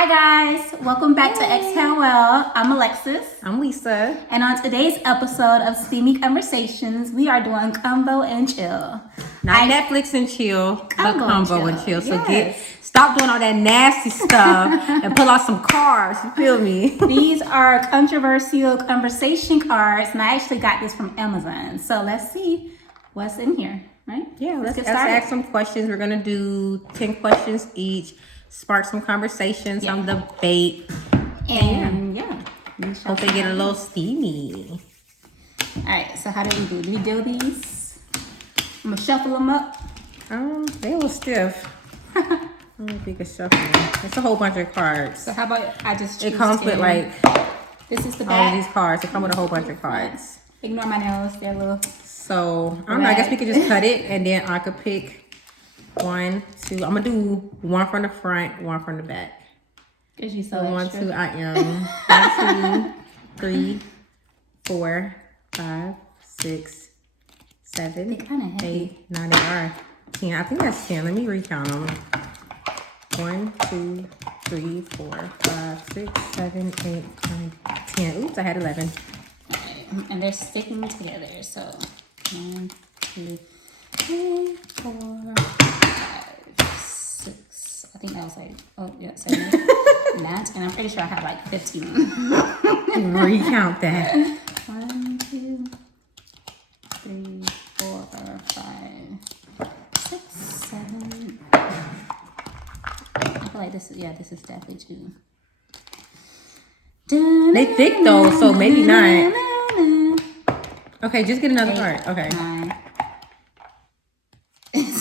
Hi guys, welcome back to Exhale Well. I'm Alexis. I'm Lisa. And on today's episode of Steamy Conversations, we are doing Convo and Chill. Not Netflix and chill, but Convo and chill. So Yes. stop doing all that nasty stuff and pull out some cards. You feel me? These are controversial conversation cards, and I actually got this from Amazon. So let's see what's in here, right? Yeah, let's get started. ask some questions. We're gonna do 10 questions each, spark some conversation, some debate, And we shall hope they get a little steamy. All right, so how do we do? Do we do these? I'm gonna shuffle them up. They a little stiff. I don't know if you can shuffle them. It's a whole bunch of cards. So how about I just choose It comes 10. with like This is the all back. of these cards. It come with a whole bunch of cards. Ignore my nails, they're little. So I don't know. I guess we could just cut it, and then I could pick 1, 2. I'm gonna do one from the front, one from the back. Cause you so 1, extra. 2. I am 1, 2, 3, 4, 5, 6, 7, kinda heavy. 8, 9. They are 10. I think that's 10. Let me recount them. 1, 2, 3, 4, 5, 6, 7, 8, 9, 10. Oops, I had 11. Okay. And they're sticking together. So 1, 2, 3, 4, 5, 6. I think that was like 7, 9, and I'm pretty sure I have like 15. Recount that. 1, 2, 3, 4, 5, 6, 7. I feel like this is definitely 2. They thick though, so maybe not. Okay, just get another card. Okay. 9.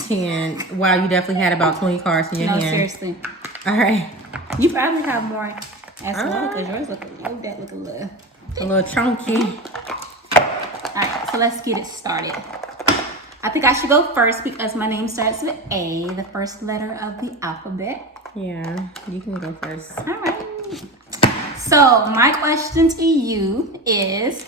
10. Wow, you definitely had about 20 cards in your No, hand. seriously. All right. You probably have more as well because yours look a little. A little chunky. Alright, so let's get it started. I think I should go first because my name starts with A, the first letter of the alphabet. Yeah, you can go first. Alright. So my question to you is,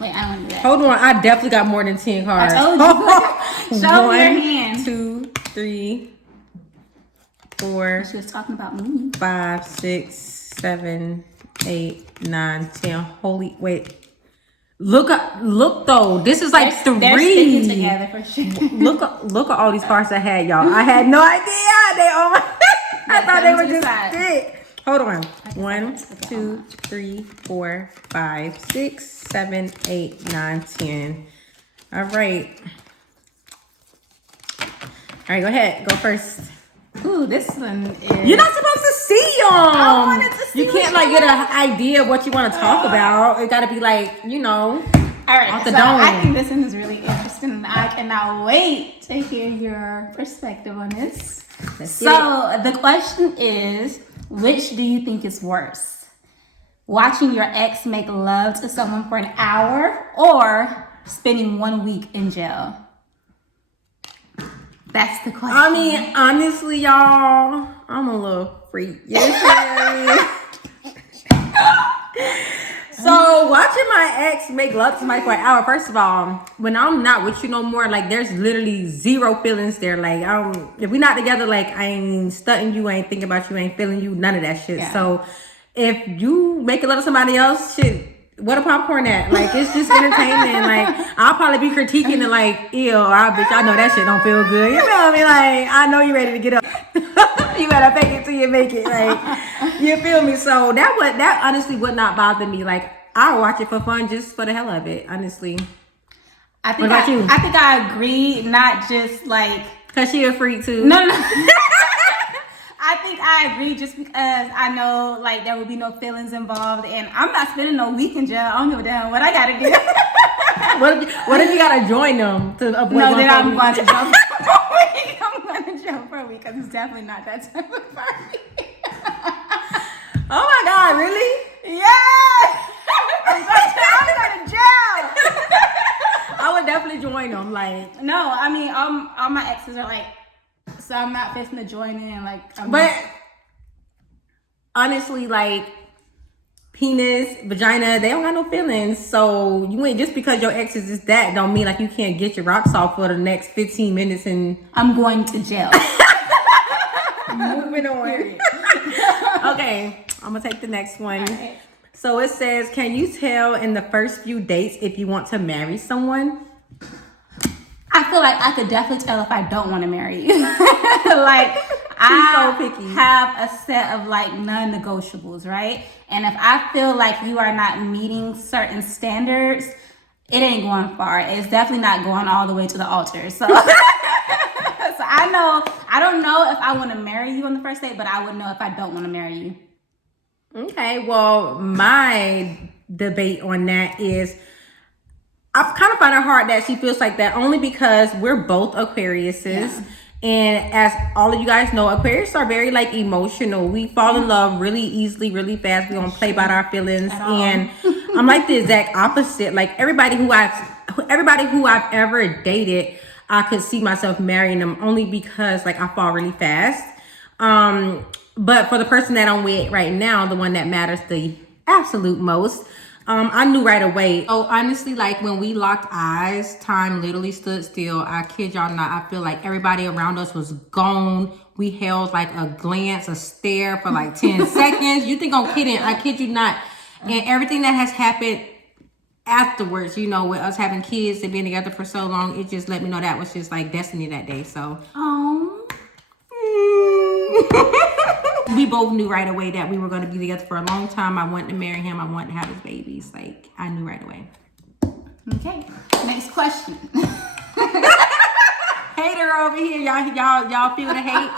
wait, I don't want to do that. Hold on, I definitely got more than 10 cards. I told you. Show me your hand. 2, 3, 4, She was talking about me. 5, 6, 7, 8, 9, 10. Holy, wait. Look though. This is like 3. They're sticking together for sure. Look at all these cards I had, y'all. I had no idea. They all. I thought they were just thick. Hold on. 1, 2, 3, 4, 5, 6, 7, 8, 9, 10. All right. All right, go ahead. Go first. Ooh, this one is. You're not supposed to see them. I wanted to see. You can't like get an idea of what you want to talk about. It got to be like, All right, off the so dome. I think this one is really interesting, and I cannot wait to hear your perspective on this. So the question is, which do you think is worse? Watching your ex make love to someone for an hour or spending 1 week in jail? That's the question. I mean, honestly, y'all, I'm a little freak. Yes, So watching my ex make love to somebody for an hour, first of all, when I'm not with you no more, like there's literally zero feelings there. Like if we're not together, like I ain't stunting you, I ain't thinking about you, I ain't feeling you, none of that shit. Yeah. So if you make love to somebody else, shit, what a popcorn at? Like it's just entertainment. Like I'll probably be critiquing it like, ew, bitch, I know that shit don't feel good. You feel me? Like I know you ready to get up. You better fake it till you make it. Like you feel me? So that honestly would not bother me. Like I'll watch it for fun, just for the hell of it. Honestly. I think What about you? I think I agree, not just like. Cause she a freak too. No. I think I agree just because I know like there will be no feelings involved, and I'm not spending no week in jail. I don't give a damn what I gotta do. What if you gotta join them to avoid? No, then I'm going to jail for a week. I'm going to jail for a week because it's definitely not that type of party. Oh my God, really? Yeah. I'm going to jail. I would definitely join them. Like No, I mean all my exes are like, so I'm not fixing to join in. Like, but honestly, like penis, vagina, they don't got no feelings. So you ain't just because your ex is just that don't mean like you can't get your rocks off for the next 15 minutes and I'm going to jail. moving on. Okay, I'm gonna take the next one. Right. So it says, can you tell in the first few dates if you want to marry someone? I feel like I could definitely tell if I don't want to marry you. Like, I so picky. have a set of like non-negotiables, right? And if I feel like you are not meeting certain standards, it ain't going far. It's definitely not going all the way to the altar. So, so I don't know if I want to marry you on the first date, but I would know if I don't want to marry you. Okay, well, my debate on that is I kind of find it hard that she feels like that only because we're both Aquariuses. Yeah. And as all of you guys know, Aquarius are very like emotional. We fall in love really easily, really fast. We don't play about our feelings. And I'm like the exact opposite. Like everybody who I've ever dated, I could see myself marrying them only because like I fall really fast. But for the person that I'm with right now, the one that matters the absolute most, I knew right away. Oh, honestly, like when we locked eyes, time literally stood still. I kid y'all not. I feel like everybody around us was gone. We held like a glance, a stare for like 10 seconds. You think I'm kidding? I kid you not. And everything that has happened afterwards, you know, with us having kids and being together for so long, it just let me know that was just like destiny that day. So, we both knew right away that we were going to be together for a long time. I wanted to marry him. I wanted to have his babies. Like, I knew right away. Okay, next question. Hater over here. Y'all feel the hate?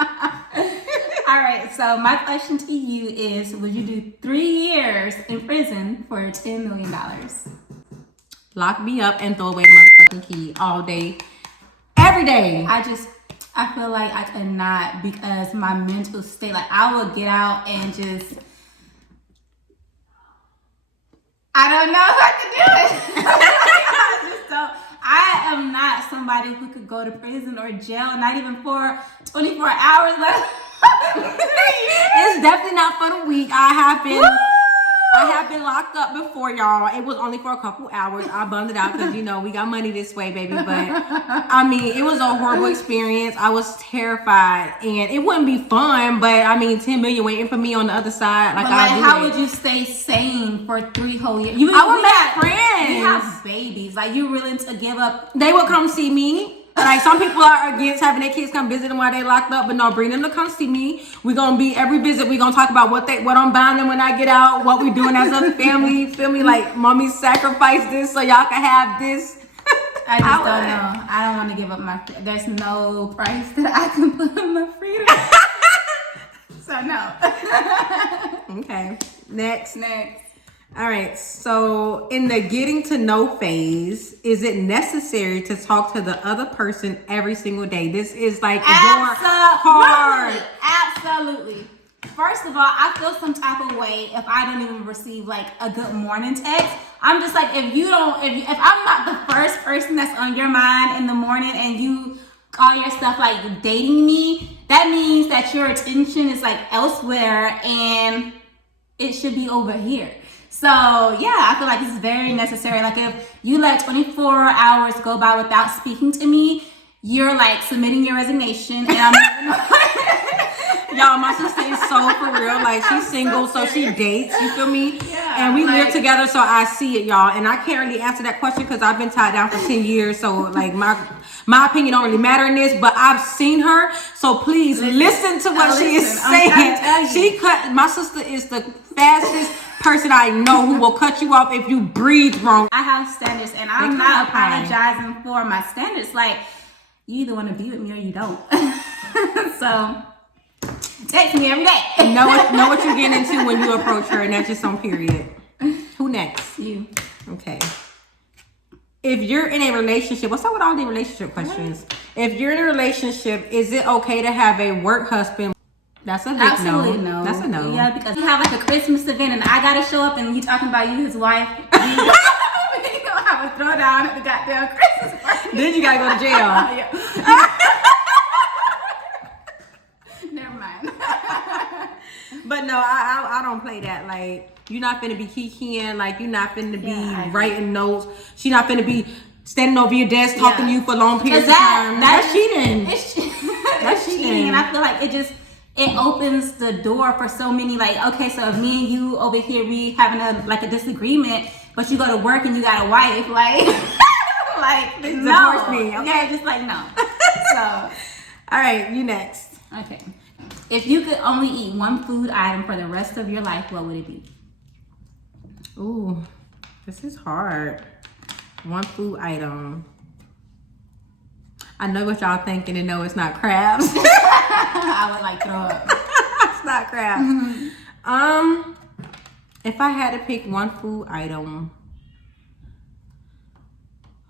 All right, so my question to you is, would you do 3 years in prison for $10 million? Lock me up and throw away the motherfucking key all day, every day. I feel like I could not, because my mental state, like I would get out and just, I don't know if I could do it. I am not somebody who could go to prison or jail, not even for 24 hours. It's definitely not for the week. I have been locked up before, y'all. It was only for a couple hours. I bummed it out because, you know, we got money this way, baby. But, I mean, it was a horrible experience. I was terrified. And it wouldn't be fun, but, I mean, 10 million waiting for me on the other side. Like, how would you stay sane for 3 whole years? I would make friends. You have babies. Like, you're willing to give up. They would come see me. Like, some people are against having their kids come visit them while they locked up, but no, bring them to come see me. We're gonna be every visit. We're gonna talk about what I'm buying them when I get out, what we're doing as a family. Feel me? Like, mommy sacrificed this so y'all can have this. I just don't know. I don't want to give up my. There's no price that I can put on my freedom. So no. Okay. Next. All right, so in the getting to know phase, is it necessary to talk to the other person every single day? This is like your hard. Absolutely. First of all, I feel some type of way if I don't even receive like a good morning text. I'm just like, if I'm not the first person that's on your mind in the morning and you call yourself like dating me, that means that your attention is like elsewhere and it should be over here. So yeah, I feel like it's very necessary. Like if you let 24 hours go by without speaking to me, you're like submitting your resignation. And I'm y'all, my sister is so for real. Like she's single, so she dates. You feel me? Yeah. And we live together, so I see it, y'all. And I can't really answer that question because I've been tied down for 10 years. So like my opinion don't really matter in this, but I've seen her. So please listen to what she is saying. My sister is the fastest person I know who will cut you off if you breathe wrong. I have standards, and I'm not apologizing for my standards. Like, you either want to be with me or you don't. So, text me every day. know what you're getting into when you approach her, and that's just on period. Who next? You. Okay. If you're in a relationship, what's up with all the relationship questions? If you're in a relationship, is it okay to have a work husband? That's a big Absolutely no. That's a no. Yeah, because you have like a Christmas event and I gotta show up and you talking about you, his wife. You gonna have a throwdown at the goddamn Christmas party. Then you gotta go to jail. Never mind. But no, I don't play that. Like, you're not finna be kikiing. Like, you're not finna be writing notes. She not finna be standing over your desk talking to you for long periods of time. That's cheating. That's cheating, and I feel like it opens the door for so many, like, okay, so if me and you over here, we having a disagreement, but you go to work and you got a wife, like, like, no. Divorce me, okay? Yeah, just like, no. So. All right, you next. Okay. If you could only eat one food item for the rest of your life, what would it be? Ooh, this is hard. One food item. I know what y'all thinking and no, it's not crabs. I would like throw up. It's not crabs. If I had to pick one food item,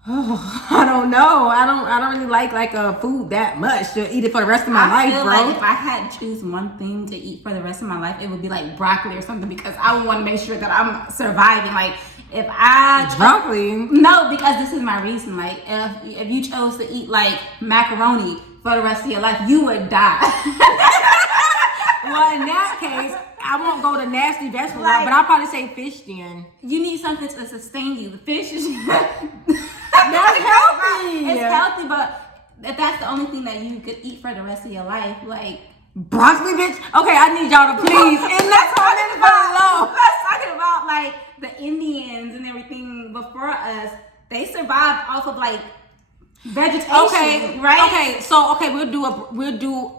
I don't know. I don't really like a food that much to eat it for the rest of my life, feel bro. like if I had to choose one thing to eat for the rest of my life, it would be like broccoli or something, because I would want to make sure that I'm surviving. Like, if I broccoli? No, because this is my reason. Like, if you chose to eat like macaroni for the rest of your life, you would die. Well, in that case, I won't go to nasty vegetable, Like, but I'll probably say fish then. You need something to sustain you. The fish is That's healthy. It's healthy, but if that's the only thing that you could eat for the rest of your life, like broccoli, bitch. Okay, I need y'all to please. And let's comment below. Let's talking about like the Indians and everything before us. They survived off of like vegetation, okay, right? Okay, so we'll do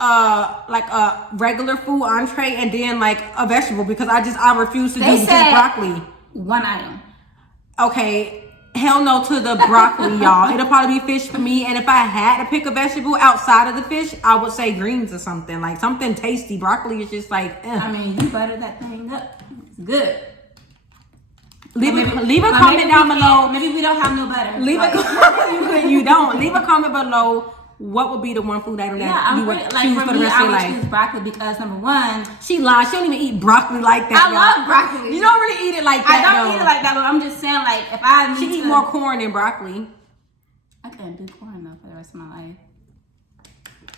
like a regular food entree and then like a vegetable, because I refuse to do just broccoli. One item. Okay. Hell no to the broccoli, y'all. It'll probably be fish for me. And if I had to pick a vegetable outside of the fish, I would say greens or something. Like something tasty. Broccoli is just like, I mean, you butter that thing up. It's good. Leave a comment down below. Maybe we don't have no butter. You don't. Leave a comment below. What would be the one food item that you would choose for the rest of your life? I would choose broccoli because number one, she lies. She don't even eat broccoli like that. I love broccoli. You don't really eat it like that. I don't eat it like that, but I'm just saying, like, if I need she eat more corn than broccoli. I couldn't do corn though for the rest of my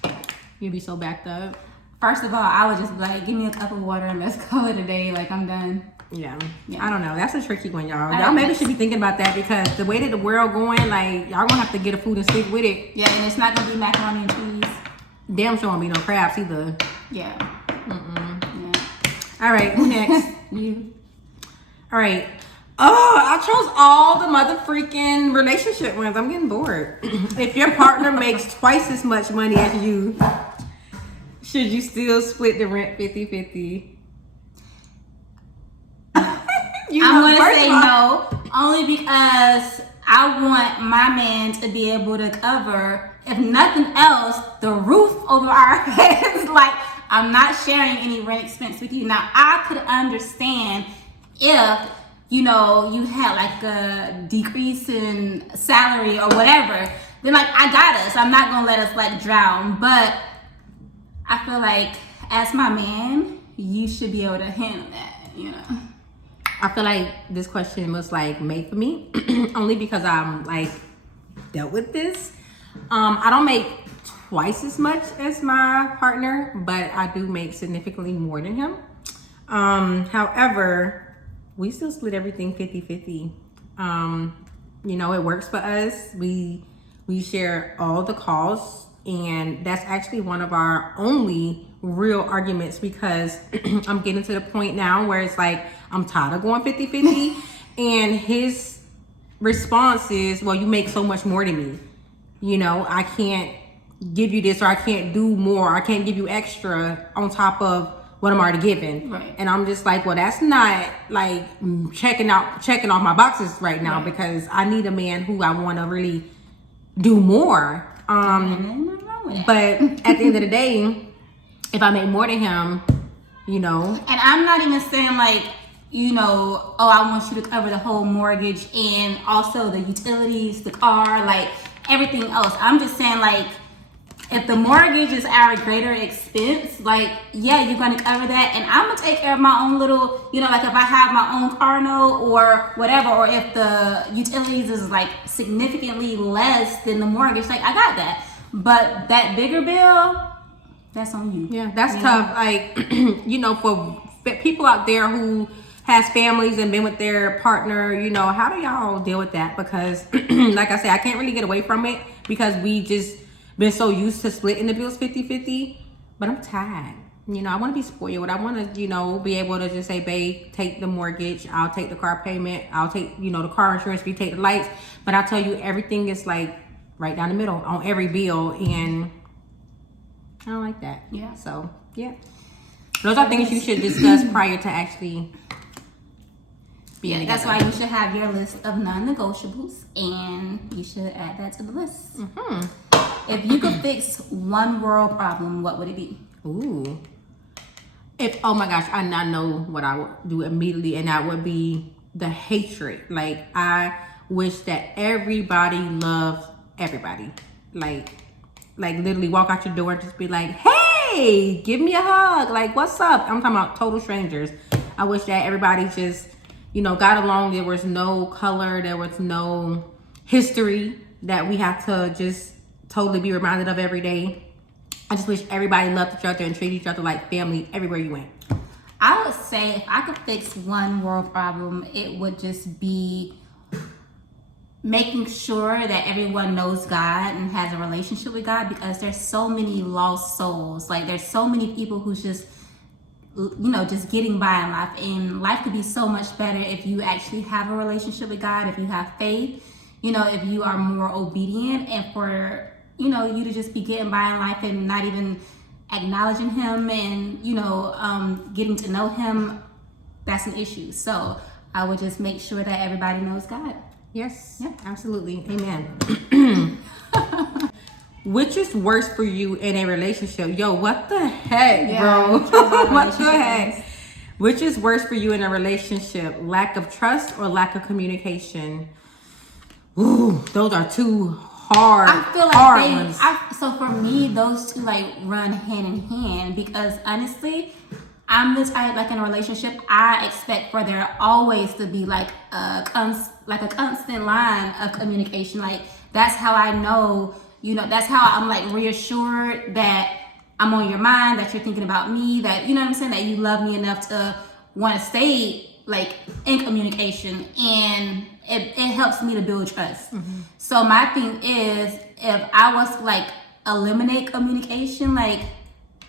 life. You'd be so backed up. First of all, I would just be like, give me a cup of water and let's call it a day. Like, I'm done. Yeah. I don't know. That's a tricky one, y'all. Y'all maybe should be thinking about that, because the way that the world going, like, y'all gonna have to get a food and stick with it. Yeah, and it's not gonna be macaroni and cheese. Damn sure won't be no crabs either. Yeah. Yeah. All right, who next? You. All right. Oh, I chose all the mother freaking relationship ones. I'm getting bored. If your partner makes twice as much money as you, should you still split the rent 50-50? I'm gonna say no, only because I want my man to be able to cover, if nothing else, the roof over our heads. Like, I'm not sharing any rent expense with you. Now, I could understand if, you know, you had like a decrease in salary or whatever, then like, I got us. I'm not gonna let us like drown. But I feel like as my man, you should be able to handle that, you know. I feel like this question was like made for me only because I'm like dealt with this. I don't make twice as much as my partner, but I do make significantly more than him. However, we still split everything 50-50. You know, it works for us. We share all the costs, and that's actually one of our only real arguments, because I'm getting to the point now where it's like, I'm tired of going 50-50. And his response is, well, you make so much more than me. You know, I can't give you this, or I can't do more. I can't give you extra on top of what I'm already given. Right. And I'm just like, well, that's not like checking off my boxes right now, because I need a man who I want to really do more. But at the end of the day, if I make more than him, you know. And I'm not even saying like, you know, oh, I want you to cover the whole mortgage and also the utilities, the car, like everything else. I'm just saying, like, if the mortgage is our greater expense, like, yeah, you're going to cover that. And I'm going to take care of my own little, you know, like if I have my own car note or whatever, or if the utilities is like significantly less than the mortgage, like I got that. But that bigger bill, that's on you. Yeah, that's tough. Like, you know, for people out there who has families and been with their partner, you know, how do y'all deal with that? Because like I said, I can't really get away from it because we just been so used to splitting the bills 50-50, but I'm tired. You know, I want to be spoiled. I want to, you know, be able to just say, babe, take the mortgage. I'll take the car payment. I'll take, you know, the car insurance. You take the lights. But I tell you, everything is like right down the middle on every bill. And I don't like that. Yeah. So, yeah. Those are things you should discuss prior to actually being together. That's why you should have your list of non-negotiables. And you should add that to the list. Mm-hmm. If you could fix one world problem, what would it be? Ooh. Oh my gosh, I know what I would do immediately, and that would be the hatred. Like, I wish that everybody loved everybody. Like literally walk out your door and just be like, hey, give me a hug. Like, what's up? I'm talking about total strangers. I wish that everybody just, you know, got along. There was no color. There was no history that we have to just totally be reminded of every day. I just wish everybody loved each other and treated each other like family everywhere you went. I would say if I could fix one world problem, it would just be making sure that everyone knows God and has a relationship with God, because there's so many lost souls. Like, there's so many people who's just, you know, just getting by in life. And life could be so much better if you actually have a relationship with God, if you have faith, you know, if you are more obedient, and for, you know, you to just be getting by in life and not even acknowledging him and, you know, getting to know him, that's an issue. So I would just make sure that everybody knows God. Yes, yeah, absolutely. Amen. Which is worse for you in a relationship? Yo, what the heck, bro? What the heck? Which is worse for you in a relationship? Lack of trust or lack of communication? Ooh, those are two hard. I feel like so for me, those two like run hand in hand, because honestly, I'm the type, like in a relationship, I expect for there always to be like a constant line of communication. Like, that's how I know, you know, that's how I'm like reassured that I'm on your mind, that you're thinking about me, that, you know what I'm saying, that you love me enough to want to stay like in communication, and it helps me to build trust. Mm-hmm. So my thing is, if I was to like eliminate communication, like,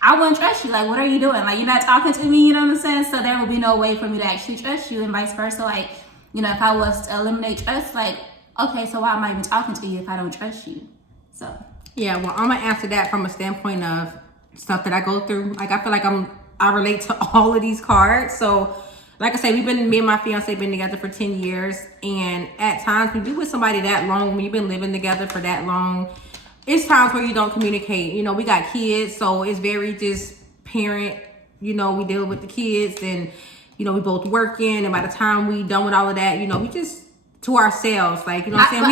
I wouldn't trust you. Like, what are you doing? Like, you're not talking to me, you know what I'm saying? So there would be no way for me to actually trust you, and vice versa. Like, you know, if I was to eliminate trust, like, okay, so why am I even talking to you if I don't trust you? So yeah, well, I'm gonna answer that from a standpoint of stuff that I go through. Like, I feel like I relate to all of these cards. So like I say, me and my fiance been together for 10 years. And at times, when you're with somebody that long, when you've been living together for that long, it's times where you don't communicate. You know, we got kids, so it's very just parent, you know, we deal with the kids, and, you know, we both working. And by the time we done with all of that, you know, we just to ourselves. Like, you know what I'm saying?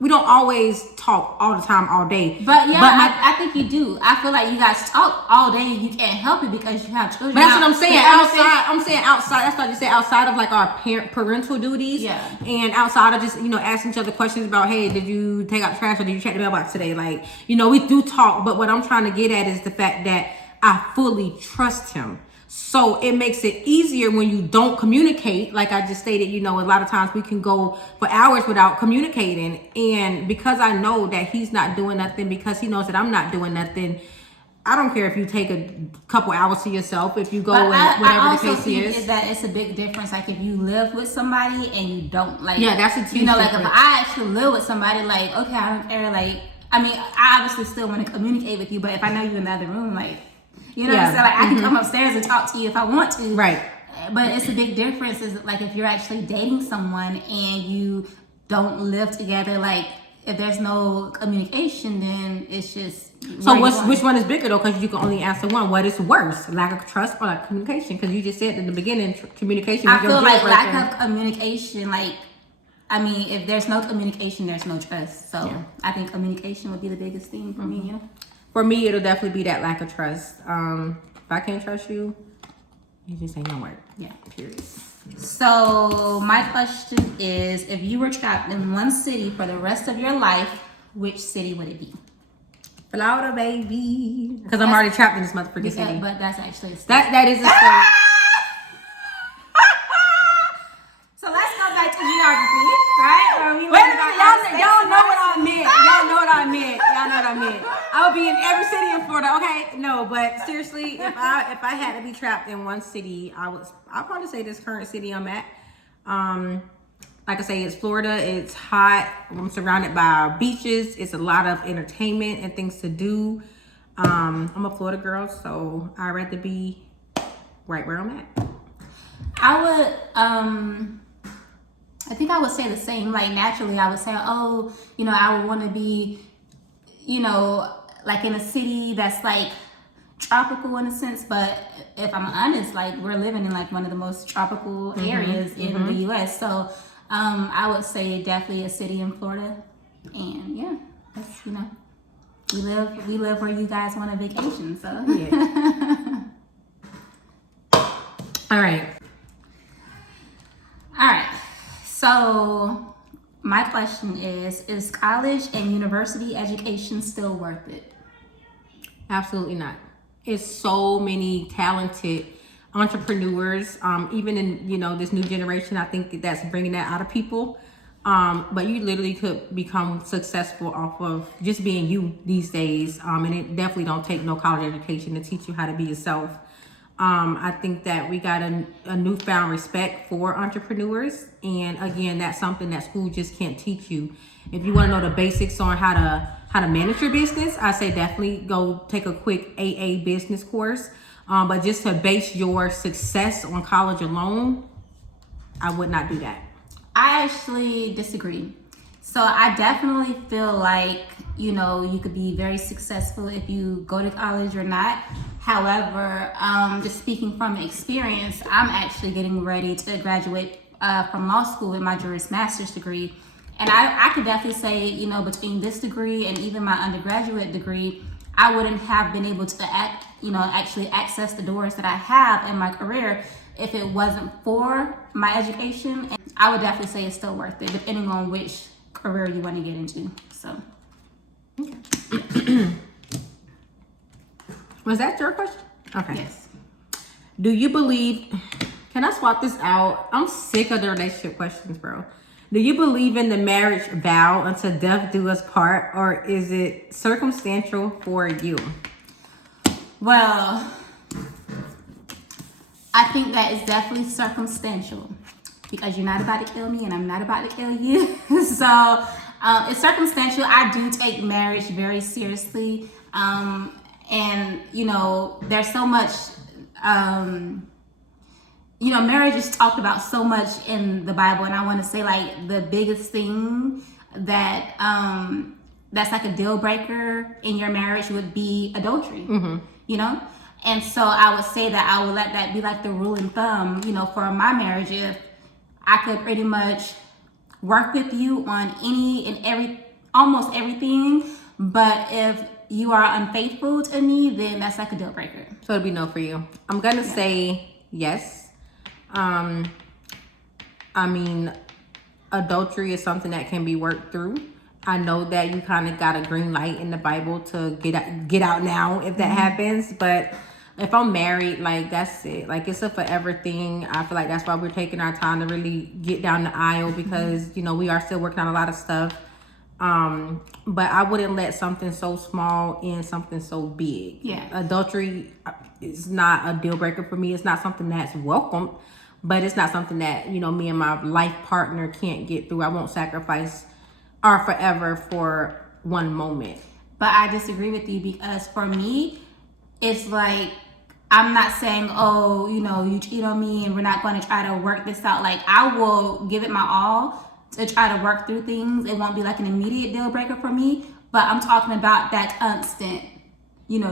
We don't always talk all the time, all day. But yeah, I think you do. I feel like you guys talk all day and you can't help it because you have children. But that's what I'm saying. I'm saying outside. That's what I just say. Outside of like our parental duties. Yeah. And outside of just, you know, asking each other questions about, hey, did you take out the trash or did you check the mailbox today? Like, you know, we do talk. But what I'm trying to get at is the fact that I fully trust him. So it makes it easier when you don't communicate. Like I just stated, you know, a lot of times we can go for hours without communicating. And because I know that he's not doing nothing, because he knows that I'm not doing nothing, I don't care if you take a couple hours to yourself, if you go and whatever the case is. That it's a big difference. Like if you live with somebody and you don't like, yeah, that's a huge like difference. If I actually live with somebody, like, okay, I don't care. Like, I mean, I obviously still want to communicate with you, but if I know you in the other room, like, you know what I'm saying? Like, I can come upstairs and talk to you if I want to. Right. But it's a big difference is like if you're actually dating someone and you don't live together, like if there's no communication, then it's just. So which one is bigger though? Because you can only answer one. What is worse, lack of trust or lack of communication? Because you just said in the beginning, communication. I feel like lack of communication, like, I mean, if there's no communication, there's no trust. So yeah. I think communication would be the biggest thing for me, you know? For me, it'll definitely be that lack of trust. If I can't trust you, you just ain't gonna work. Yeah. Period. So my question is, if you were trapped in one city for the rest of your life, which city would it be? Florida, baby. Because I'm already trapped in this motherfucking city. But that's actually a state. That is a state. So let's go back to geography, right? Y'all know what I meant. Y'all know what I meant. I would be in every city in Florida. Okay, no. No, but seriously, if I had to be trapped in one city, I'd probably say this current city I'm at. Like I say, it's Florida. It's hot. I'm surrounded by beaches. It's a lot of entertainment and things to do. I'm a Florida girl, so I'd rather be right where I'm at. I think I would say the same. Like naturally, I would say, oh, I would want to be, like in a city that's like tropical in a sense. But if I'm honest, like we're living in like one of the most tropical areas in the U.S. So I would say definitely a city in Florida. And yeah, that's we live where you guys want a vacation. So Yeah. All right. So my question is college and university education still worth it? Absolutely not. It's so many talented entrepreneurs, even in this new generation. I think that's bringing that out of people. But you literally could become successful off of just being you these days. And it definitely don't take no college education to teach you how to be yourself. I think that we got a newfound respect for entrepreneurs. And again, that's something that school just can't teach you. If you want to know the basics on how to manage your business, I say definitely go take a quick AA business course. But just to base your success on college alone, I would not do that. I actually disagree. So I definitely feel like, you could be very successful if you go to college or not. However, just speaking from experience, I'm actually getting ready to graduate from law school with my Juris Master's degree. And I could definitely say, between this degree and even my undergraduate degree, I wouldn't have been able to actually access the doors that I have in my career if it wasn't for my education. And I would definitely say it's still worth it, depending on which career you want to get into. So, okay. Was that your question? Okay. Yes. Do you believe? Can I swap this out? I'm sick of the relationship questions, bro. Do you believe in the marriage vow until death do us part, or is it circumstantial for you? Well, I think that is definitely circumstantial because you're not about to kill me and I'm not about to kill you. So it's circumstantial. I do take marriage very seriously. And, there's so much, marriage is talked about so much in the Bible. And I want to say like the biggest thing that that's like a deal breaker in your marriage would be adultery, And so I would say that I would let that be like the rule and thumb, for my marriage. If I could pretty much work with you on almost everything, but if you are unfaithful to me, then that's like a deal breaker. So it'd be no for you. I'm gonna say yes. I mean, adultery is something that can be worked through. I know that you kind of got a green light in the Bible to get out now if that happens, but if I'm married, like that's it. Like it's a forever thing. I feel like that's why we're taking our time to really get down the aisle because we are still working on a lot of stuff. But I wouldn't let something so small in something so big. Yeah. Adultery is not a deal breaker for me. It's not something that's welcomed, but it's not something that, me and my life partner can't get through. I won't sacrifice our forever for one moment. But I disagree with you because for me, it's like, I'm not saying, oh, you cheat on me and we're not going to try to work this out. Like I will give it my all to try to work through things. It won't be like an immediate deal breaker for me, but I'm talking about that constant,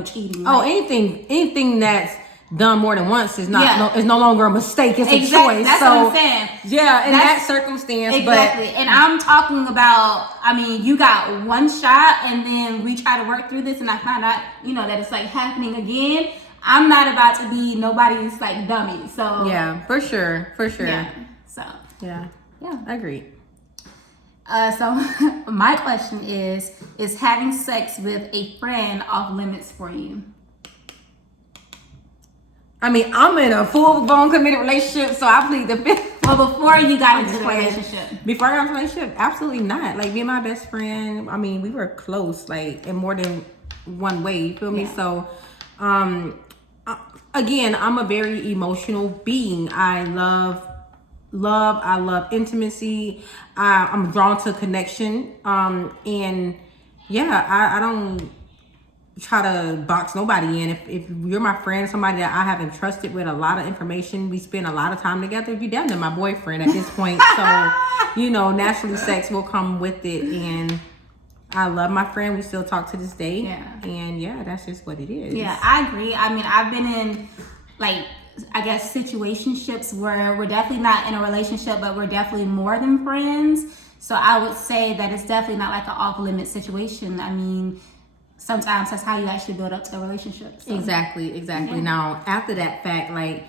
cheating. Oh, anything that's done more than once is is no longer a mistake. It's a choice. That's what I'm saying. Yeah, in that circumstance. Exactly. And I'm talking about, you got one shot and then we try to work through this and I find out, that it's like happening again. I'm not about to be nobody's like dummy. So yeah, for sure. Yeah. So yeah, I agree. So my question is having sex with a friend off limits for you? I'm in a full-blown committed relationship, so I plead the fifth. Well, before you got into the relationship. Before I got into the relationship, absolutely not. Like me and my best friend, we were close, like in more than one way. You feel me? So Again, I'm a very emotional being. I love I love intimacy. I'm drawn to connection. And yeah, I don't try to box nobody in. If you're my friend, somebody that I have entrusted with a lot of information, we spend a lot of time together, you're down to my boyfriend at this point. So, you know, naturally sex will come with it. And I love my friend. We still talk to this day. Yeah. And yeah, that's just what it is. Yeah, I agree. I mean, I've been in, like, I guess situationships where we're definitely not in a relationship, but we're definitely more than friends. So I would say that it's definitely not like an off-limit situation. I mean, sometimes that's how you actually build up to a relationship. So. Exactly. Yeah. Now, after that fact, like,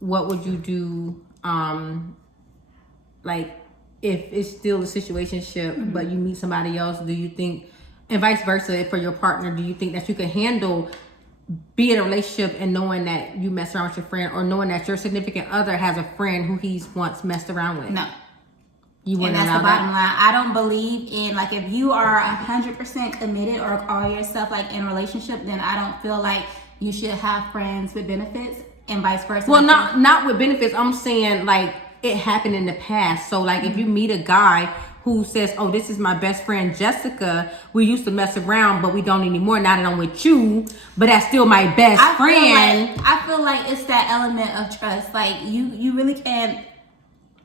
what would you do, like, if it's still a situationship, but you meet somebody else? Do you think, and vice versa for your partner, do you think that you can handle be in a relationship and knowing that you mess around with your friend, or knowing that your significant other has a friend who he's once messed around with? No. You wouldn't and that's allow the bottom that? line. I don't believe in, like, if you are 100% committed or call yourself like in a relationship, then I don't feel like you should have friends with benefits and vice versa. Well, not with benefits. I'm saying like it happened in the past. So like if you meet a guy who says, "Oh, this is my best friend Jessica. We used to mess around, but we don't anymore. Now that I'm with you, but that's still my best friend." I feel like it's that element of trust. Like you really can't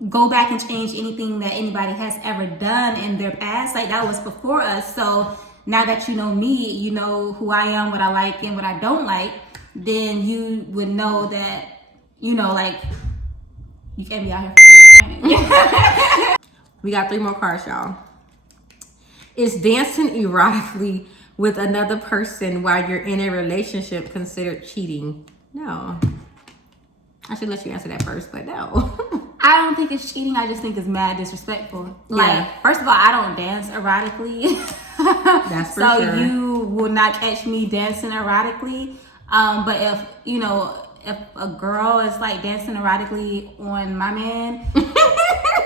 go back and change anything that anybody has ever done in their past. Like that was before us. So now that you know me, you know who I am, what I like and what I don't like, then you would know that, you know, like you can't be out here fucking your friend. We got 3 more cards, y'all. Is dancing erotically with another person while you're in a relationship considered cheating? No. I should let you answer that first, but no. I don't think it's cheating. I just think it's mad disrespectful. Yeah. Like, first of all, I don't dance erotically. That's for so sure. you will not catch me dancing erotically. But if, you know, if a girl is like dancing erotically on my man,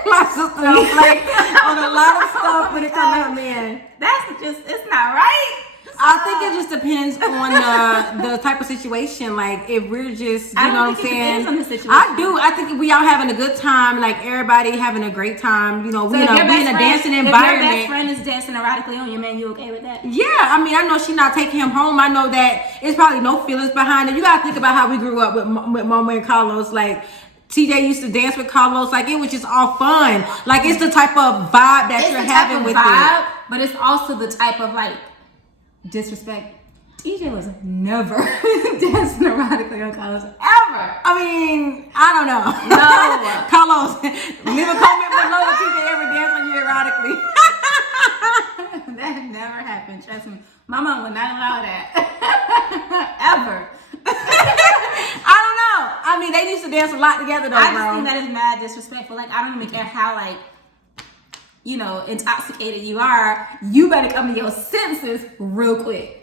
my sister don't play on a lot of stuff when it comes to her man. that's just, it's not right. I think it just depends on the type of situation. Like if we're just, you know what I'm saying? Depends on the situation. I do. I think if we all having a good time, like everybody having a great time, you know, we in a dancing environment. If your best friend is dancing erotically on your man, you okay with that? Yeah, I mean, I know she not taking him home. I know that it's probably no feelings behind it. You gotta think about how we grew up with Mama and Carlos. Like TJ used to dance with Carlos. Like it was just all fun. Like it's the type of vibe that you're having with it. But it's also the type of like disrespect. TJ was never dancing erotically on Carlos ever. I mean, I don't know. No. Carlos, leave a comment below if TJ ever danced on you erotically. That never happened. Trust me. My mom would not allow that. Ever. I don't know. I mean, they used to dance a lot together though, I just think that is mad disrespectful. Like, I don't even care how, like, you know, intoxicated you are. You better come to your senses real quick.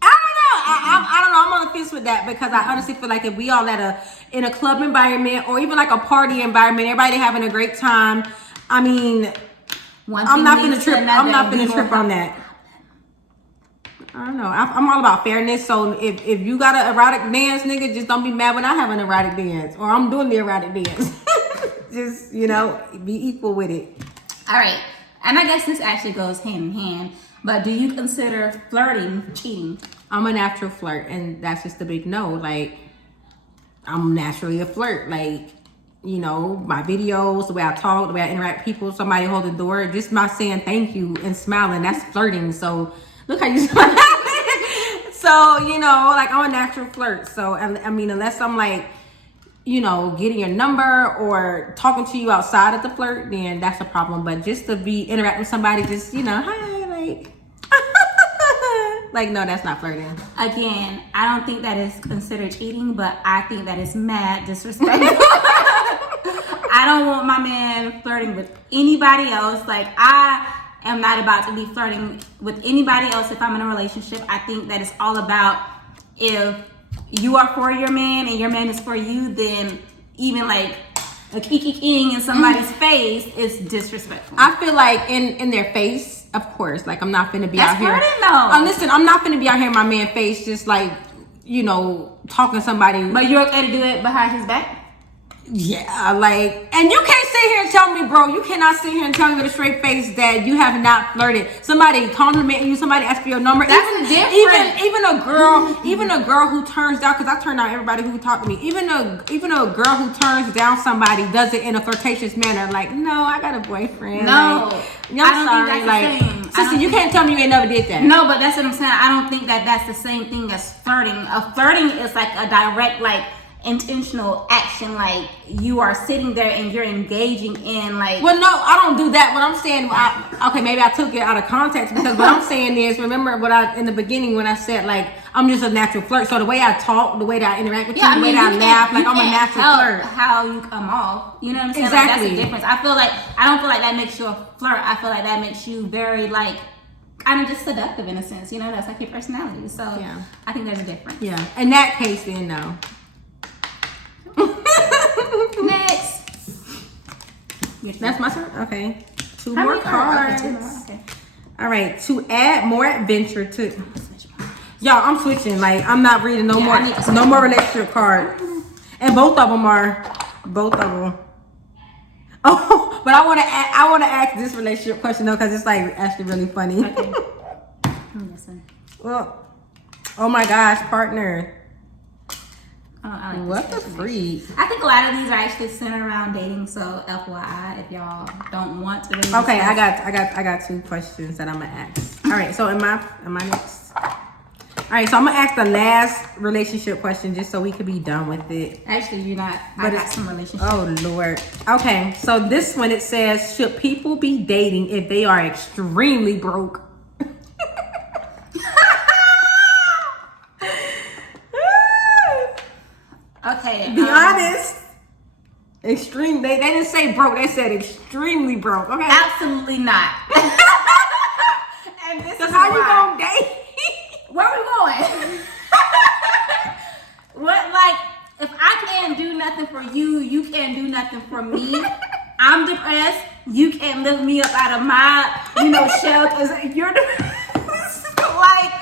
I don't know. I'm on the fence with that because I honestly feel like if we all in a club environment or even like a party environment, everybody having a great time. I mean, I'm not gonna trip. I'm not gonna trip on that. I don't know. I'm all about fairness. So if you got an erotic dance, nigga, just don't be mad when I have an erotic dance or I'm doing the erotic dance. Just, you know, be equal with it. All right. And I guess this actually goes hand in hand. But do you consider flirting cheating? I'm a natural flirt, and that's just a big no. Like, I'm naturally a flirt. Like, you know, my videos, the way I talk, the way I interact with people, somebody holding the door, just my saying thank you and smiling, that's flirting. So, look how you smile. So, you know, like, I'm a natural flirt. So, I mean, unless I'm like, you know, getting your number or talking to you outside of the flirt, then that's a problem. But just to be interacting with somebody, just, you know, hi, like... Like, no, that's not flirting. Again, I don't think that is considered cheating, but I think that is mad disrespectful. I don't want my man flirting with anybody else. Like, I am not about to be flirting with anybody else if I'm in a relationship. I think that it's all about if you are for your man and your man is for you, then even like a kiki king in somebody's face is disrespectful. I feel like in their face, Of course, like I'm not finna be That's out here. flirting, though. Listen, I'm not finna be out here in my man face, just like, you know, talking to somebody. But you're okay to do it behind his back? Yeah, like, and you can't sit here and tell me, bro, you cannot sit here and tell me with a straight face that you have not flirted. Somebody complimenting you, somebody ask for your number. That's different. Even a girl who turns down, because I turn down everybody who talk to me. Even a girl who turns down somebody does it in a flirtatious manner. Like, no, I got a boyfriend. No, like, I don't think that's the same. Sister, you can't tell me you ain't never did that. No, but that's what I'm saying. I don't think that that's the same thing as flirting. Flirting is like a direct, like, intentional action, like you are sitting there and you're engaging in like. Well, no, I don't do that. What I'm saying, okay, maybe I took it out of context, because what I'm saying is, remember what I in the beginning when I said like I'm just a natural flirt. So the way I talk, the way that I interact with you, the way that I laugh, like I'm a natural flirt. How you come off, you know what I'm saying? Exactly. Like, that's the difference. I don't feel like that makes you a flirt. I feel like that makes you very like kind of just seductive in a sense. You know, that's like your personality. So yeah, I think there's a difference. Yeah, in that case, then no. Next. That's my turn? Okay. Two How more many cards. Okay. All right. To add more adventure to... Y'all, I'm switching. Like, I'm not reading no more relationship cards. And both of them. Oh, but I want to ask this relationship question, though, because it's, like, actually really funny. Okay. Listen. Well, oh, my gosh, partner. Oh, I like what the freak? I think a lot of these are actually centered around dating. So FYI, if y'all don't want to. Really okay, I got 2 questions that I'm gonna ask. All right, so am I next? All right, so I'm gonna ask the last relationship question just so we could be done with it. Actually, you're not. I got some relationships. Oh Lord. Okay, so this one it says, should people be dating if they are extremely broke? Okay. Be honest. Extreme. They didn't say broke. They said extremely broke. Okay. Absolutely not. And this is how you gonna date? Where are we going? What, like, if I can't do nothing for you, you can't do nothing for me. I'm depressed. You can't lift me up out of my, shell because you're depressed. Like,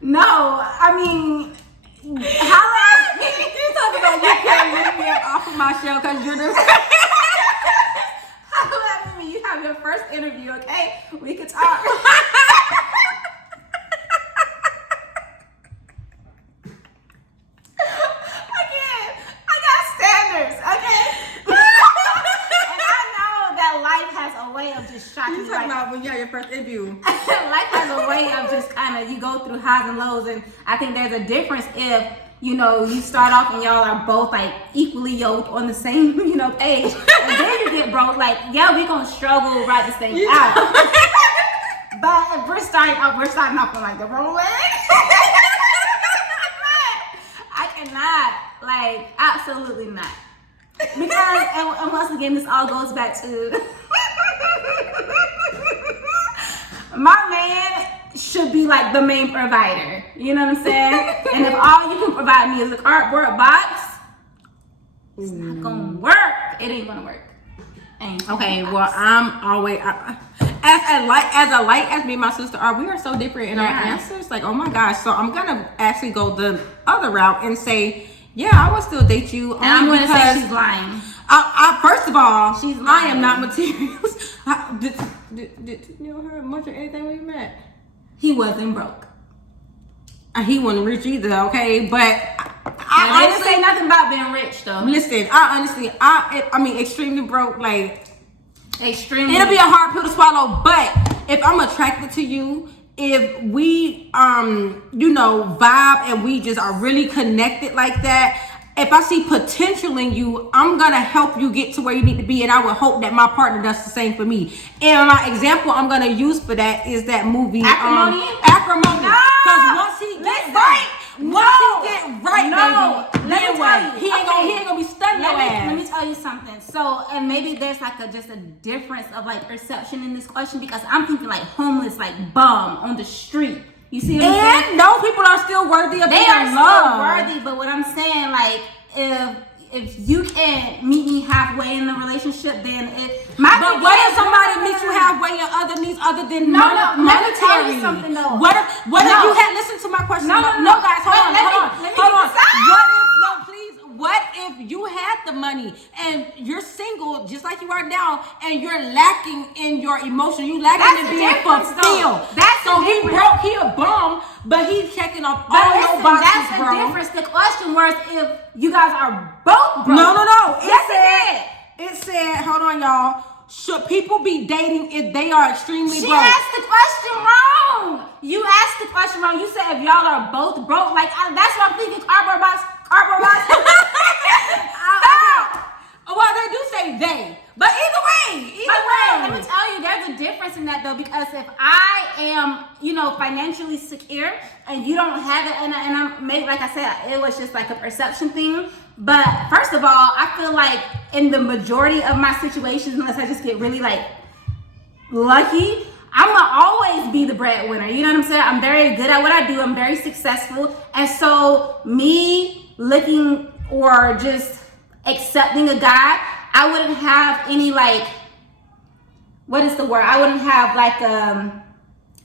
no. I mean, You talking about you can't lift me up off of my shell because you're the. Holla at me when you have your first interview, okay? We can talk. I got standards, okay? And I know that life has a way of just shocking you. You talking about when you have your first interview? Life has a way of just kind of, you go through highs and lows, and I think there's a difference if you start off and y'all are both like equally yoked on the same, page. And then you get broke, like, yeah, we're gonna struggle to ride this thing out. But if we're starting off on like the wrong leg. I cannot, like, absolutely not. Because, and once again, this all goes back to my man should be like the main provider. You know what I'm saying? And if all you can provide me is a cardboard box, it's not gonna work. It ain't gonna work. Okay, well, I'm always as alike as me and my sister are. We are so different in our answers. Like, oh my gosh! So I'm gonna actually go the other route and say, yeah, I will still date you. And I'm gonna say she's lying. First of all, she's lying. I am not materials. Did you know her much or anything when you met? He wasn't broke. He wasn't rich either, okay? But I didn't say nothing about being rich, though. Listen, I mean, extremely broke, like, extremely. It'll be a hard pill to swallow, but if I'm attracted to you, if we, vibe and we just are really connected like that, if I see potential in you, I'm going to help you get to where you need to be. And I would hope that my partner does the same for me. And my example I'm going to use for that is that movie. Acrimony? Because once he gets right, baby, then what? He ain't going to be studying your ass. Let me tell you something. So, and maybe there's like just a difference of like perception in this question, because I'm thinking like homeless, like bum on the street. You see what I'm saying? Those people are still worthy of being loved. They are still worthy, but what I'm saying, like, if if you can't meet me halfway in the relationship, then But what if somebody meets you halfway in other needs other than Let me tell monetary? you something though. What if you had listened to my question? No, guys, hold on. Let me What if you had the money and you're single just like you are now and you're lacking in your emotion, you lacking in being fulfilled? So he broke, he a bum, but he's checking off all your boxes, that's the difference. The question was if you guys are both broke. No. It It said, hold on, y'all. Should people be dating if they are extremely broke? She asked the question wrong. You asked the question wrong. You said if y'all are both broke. Like, that's what I'm thinking. Cardboard box. Well, they do say they. But either way. Let me tell you, there's a difference in that, though. Because if I am, financially secure and you don't have it, and I'm maybe, like I said, it was just like a perception thing. But first of all, I feel like in the majority of my situations, unless I just get really like lucky, I'm gonna always be the breadwinner. You know what I'm saying? I'm very good at what I do. I'm very successful. And so me looking or just accepting a guy, I wouldn't have any like, what is the word? I wouldn't have like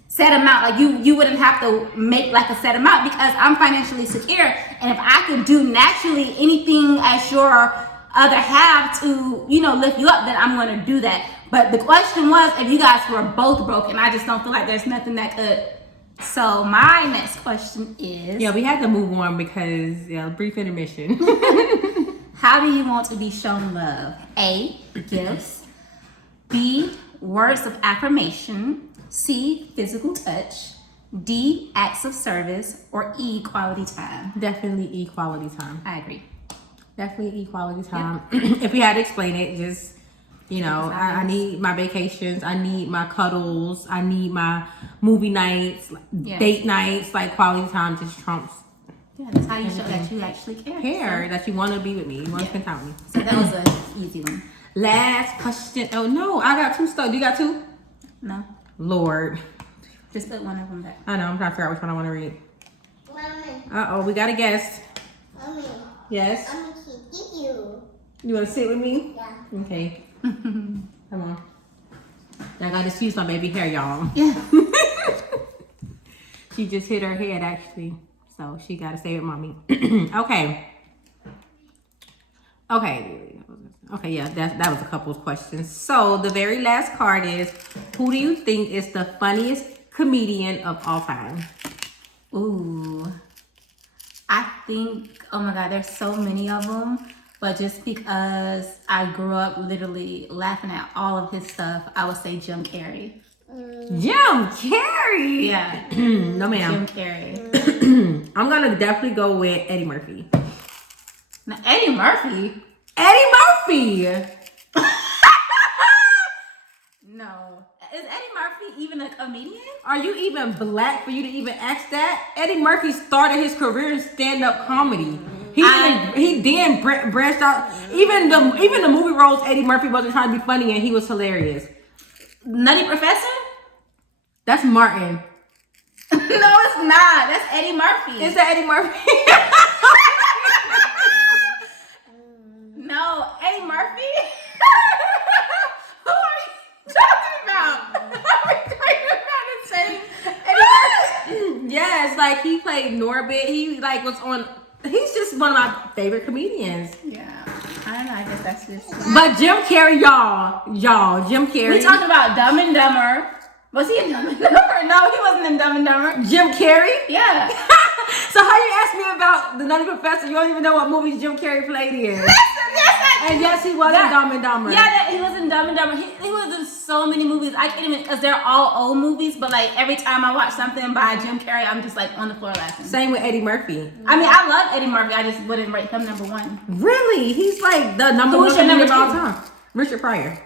set amount. Like you wouldn't have to make like a set amount because I'm financially secure. And if I could do naturally anything as your other half to, lift you up, then I'm gonna do that. But the question was if you guys were both broke, and I just don't feel like there's nothing that could. So my next question is, yeah, we had to move on because brief intermission. how do you want to be shown love? A, gifts. B, words of affirmation. C, physical touch. D, acts of service. Or E, quality time. Definitely equality time. I agree. Definitely equality time. Yep. If we had to explain it, just I need my vacations, I need my cuddles, I need my movie nights, date nights, like quality time just trumps. Yeah, that's how you show that you actually care. That you want to be with me, you want to spend time with me. So that was an easy one. Last question. Oh no, I got two stuff. You got two? No. Lord. Just put one of them back. I know, I'm trying to figure out which one I want to read. Mommy. Uh-oh, we got a guest. Mommy. Yes? I'm going to give you. You want to sit with me? Yeah. Okay. Come on. I got to excuse my baby hair, y'all. Yeah. She just hit her head, actually. So she got to stay with mommy. Okay. Okay, yeah, that was a couple of questions. So the very last card is, who do you think is the funniest comedian of all time? Ooh. I think, oh my God, there's so many of them. But just because I grew up literally laughing at all of his stuff, I would say Jim Carrey. Jim Carrey? Yeah. No, ma'am. Jim Carrey. I'm going to definitely go with Eddie Murphy. Now, Eddie Murphy? Eddie Murphy! No. Is Eddie Murphy even a comedian? Are you even black for you to even ask that? Eddie Murphy started his career in stand-up comedy. He then branched out. Even the movie roles, Eddie Murphy wasn't trying to be funny and he was hilarious. Nutty Professor? That's Martin. No, it's not. That's Eddie Murphy. Is that Eddie Murphy? No, Eddie Murphy? Who are you talking about? Are we talking about the same Eddie Murphy? Yes, like he played Norbit. He like was on. He's just one of my favorite comedians. Yeah, I don't know. I guess that's just. But Jim Carrey, y'all, Jim Carrey. We talking about Dumb and Dumber. Was he in Dumb and Dumber? No, he wasn't in Dumb and Dumber. Jim Carrey? Yeah. So how you ask me about the Nutty Professor? You don't even know what movies Jim Carrey played in. And yes, he was in Dumb and Dumber. Yeah, he was in Dumb and Dumber. He was in so many movies. I can't even, because they're all old movies, but like every time I watch something by Jim Carrey, I'm just like on the floor laughing. Same with Eddie Murphy. I mean, I love Eddie Murphy. I just wouldn't rate him number one. Really? He's like the number one comedian of all time. Richard Pryor.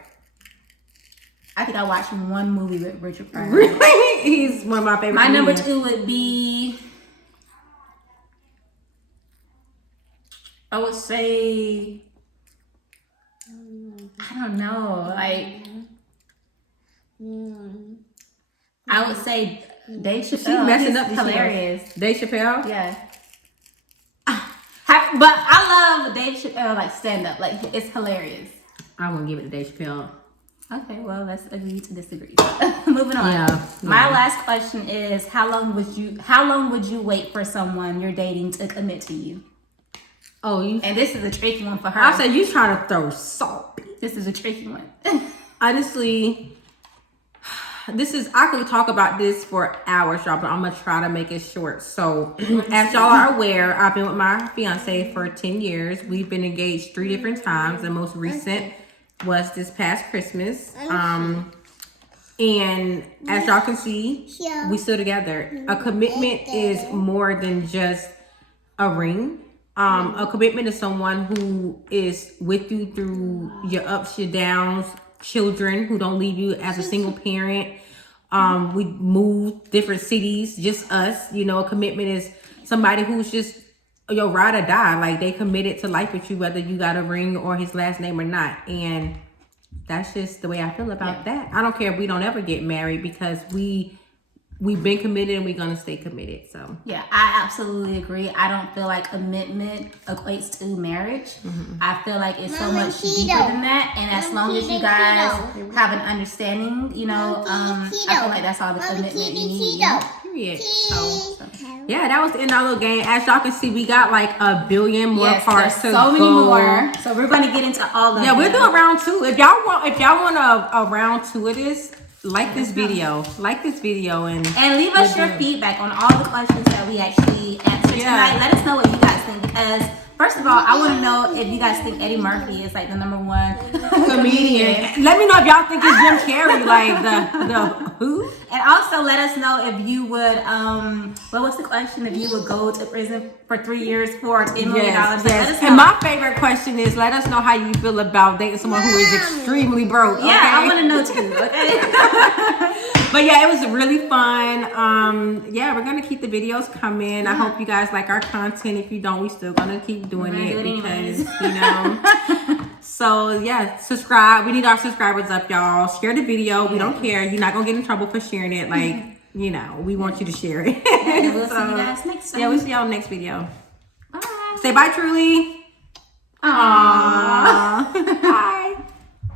I think I watched one movie with Richard Pryor. Really? He's one of my favorite My number comedians. 2 would be, I would say, I don't know, like, I would say Dave Chappelle. She messing He's up. hilarious. Dave Chappelle? Yeah. But I love Dave Dave Chappelle like stand up? Like it's hilarious. I wouldn't give it to Dave Chappelle. Okay, well let's agree to disagree. Moving on. Yeah. My last question is how long would you wait for someone you're dating to commit to you? Oh, and this is a tricky one for her. I said you trying to throw salt. This is a tricky one. Honestly, I could talk about this for hours, y'all, but I'm gonna try to make it short. So, as y'all are aware, I've been with my fiance for 10 years. We've been engaged 3 different times. The most recent was this past Christmas. And as y'all can see, we still together. A commitment is more than just a ring. A commitment is someone who is with you through your ups, your downs, children who don't leave you as a single parent. We moved different cities, just us. You know, a commitment is somebody who's just your ride or die. Like they committed to life with you, whether you got a ring or his last name or not. And that's just the way I feel about that. I don't care if we don't ever get married because we've been committed and we're going to stay committed. So yeah, I absolutely agree. I don't feel like commitment equates to marriage. I feel like it's so much deeper than that. And as long as you guys have an understanding, you know, I feel like that's all the commitment you need. period. So yeah, that was the end of our little game. As y'all can see, we got like a billion more parts to so many go. more. So we're going to get into all of them. Yeah, we'll do a round 2. If y'all want a round 2 of this, like this video and leave us your feedback on all the questions that we actually answered tonight. Let us know what you guys think, because first of all, I want to know if you guys think Eddie Murphy is like the #1 comedian. Let me know if y'all think it's Jim Carrey, like the who. And also let us know if you would what was the question? If you would go to prison for 3 years for $10 million. Yes. And my favorite question is, let us know how you feel about dating someone who is extremely broke. Okay? Yeah, I want to know too. Okay. But yeah, it was really fun. Yeah, we're gonna keep the videos coming. I hope you guys like our content. If you don't, we still gonna keep doing it because you know. So yeah, subscribe. We need our subscribers up, y'all. Share the video. We don't care. You're not gonna get in trouble for sharing it. Like, you know, we want you to share it. And we'll see you guys next time. Yeah, we'll see y'all next video. Bye. Say bye, Truly. Aww.